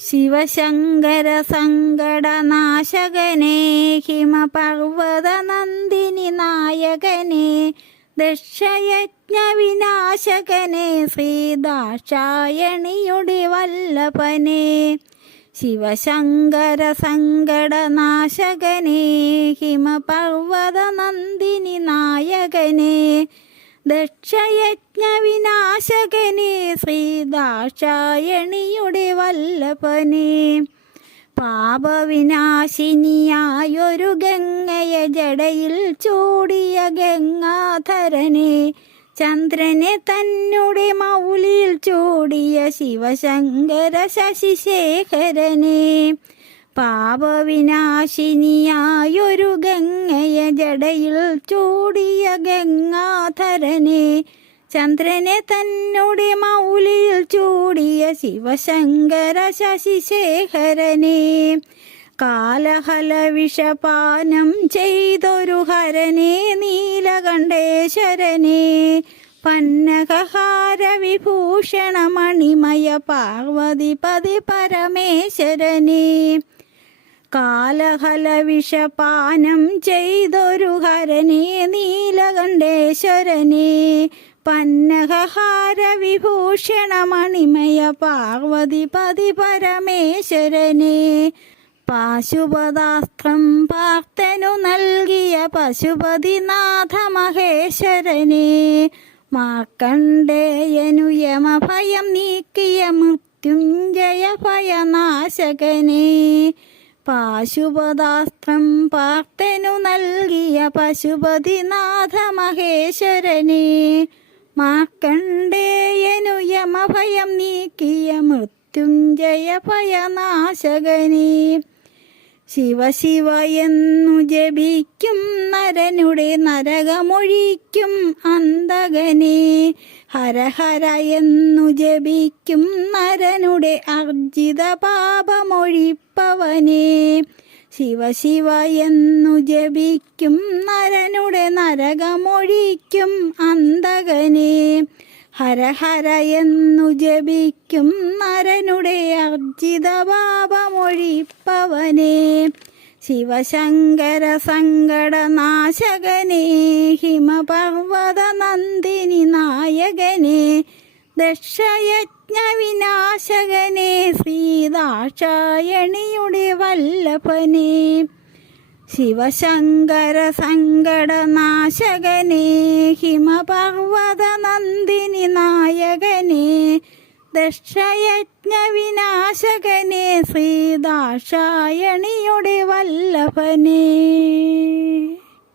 ശിവശങ്കര സങ്കടനാശകനേ ഹിമപർവ്വത നന്ദിനി നായകനേ ദക്ഷയജ്ഞ വിനാശകനേ ശ്രീദാക്ഷായണിയുടെ വല്ലഭനേ ശിവശങ്കര സങ്കടനാശകനേ ഹിമപർവ്വത നന്ദിനി നായകനേ ദക്ഷയജ്ഞ വിനാശകനേ ശ്രീദാക്ഷായണിയുടെ വല്ലഭനേ പാപവിനാശിനിയായൊരു ഗംഗയ ജടയിൽ ചൂടിയ ഗംഗാധരനെ ചന്ദ്രനെ തന്നെ മൗലിയിൽ ചൂടിയ ശിവശങ്കര ശശിശേഖരനെ പാപവിനാശിനിയായൊരു ഗംഗയ ജടയിൽ ചൂടിയ ഗംഗാധരനെ ചന്ദ്രനെ തന്നെ മൗലിയിൽ ചൂടിയ ശിവശങ്കര ശശിശേഖരനെ കാലഹല വിഷപാനം ചെയ്തൊരു ഹരനെ നീലകണ്ഠേശ്വരനെ പന്നകഹാര വിഭൂഷണ മണിമയ പാർവതിപതി പരമേശ്വരനെ കാലഹല വിഷപാനം ചെയ്തൊരു ഹരനെ നീലകണ്ഠേശ്വരനെ പന്നകഹാര വിഭൂഷണ മണിമയ പാർവതിപതി പരമേശ്വരനെ പാശുപതാസ്ത്രം പാർത്തനു നൽകിയ പശുപതിനാഥ മഹേശ്വരനെ മാർക്കണ്ഡേയനു യമഭയം നീക്കിയ മൃത്യുഞ്ജയ ഭയനാശകനെ പാശുപതാസ്ത്രം പാർത്തനു നൽകിയ പശുപതിനാഥ മഹേശ്വരനെ മാർക്കണ്ഡേയനു യമഭയം നീക്കിയ മൃത്യുഞ്ജയ ഭയനാശകനെ ശിവശിവ എന്നു ജപിക്കും നരനുടെ നരകമൊഴിക്കും അന്തകനെ ഹരഹര എന്നു ജപിക്കും നരനുടെ അർജിത പാപമൊഴിപ്പവനെ ശിവശിവ എന്നു ജപിക്കും നരനുടെ നരകമൊഴിക്കും അന്തകനെ ഹരഹര എന്നു ജപിക്കും നരനുടെ അർജിത പാപമൊഴിപ്പവനെ ശിവശങ്കര സങ്കടനാശകനേ ഹിമപർവ്വത നന്ദിനി നായകനേ ദക്ഷയജ്ഞ വിനാശകനേ ശ്രീദാക്ഷായണിയുടെ വല്ലഭനേ ശിവശങ്കര സങ്കടനാശകനേ ഹിമപർവ്വത നന്ദിനി നായകനേ ദക്ഷയജ്ഞ വിനാശകനേ ശ്രീദാക്ഷായണിയുടെ വല്ലഭനേ